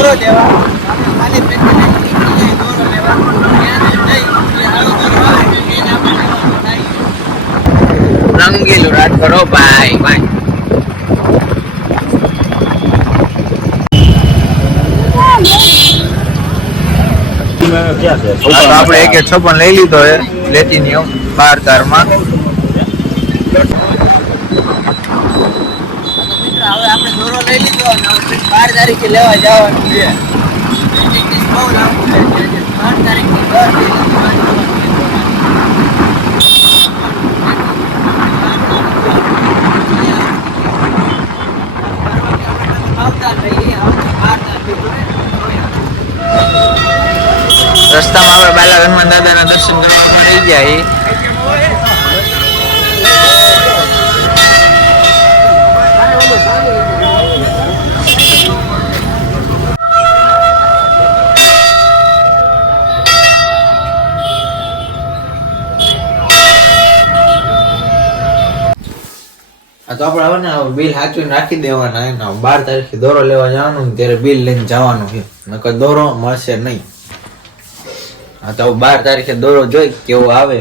દોરો લેવા ખાલી પેટે દોરો લેવા રંગીલું રાત કરો ભાઈ ભાઈ. આપણે 1.56 લઈ લીધો હે પ્લેટિનિયમ 12 તારમાં. હવે આપણે દોરો લઈ લીધો અને 12 તારીખે લેવા જવાનું છે. 12 તારીખે રસ્તામાં આપણે બાલા હનુમાન દાદાના દર્શન કરવા મળી ગયા. તો આપણે હવે ને બિલ સાચવીને રાખી દેવાના. 12 તારીખે દોરો લેવા જવાનું ત્યારે બિલ લઈને જવાનું છે, નકર દોરો મળશે નહીં. હા તો 12 તારીખે દોરો જોઈ કેવો આવે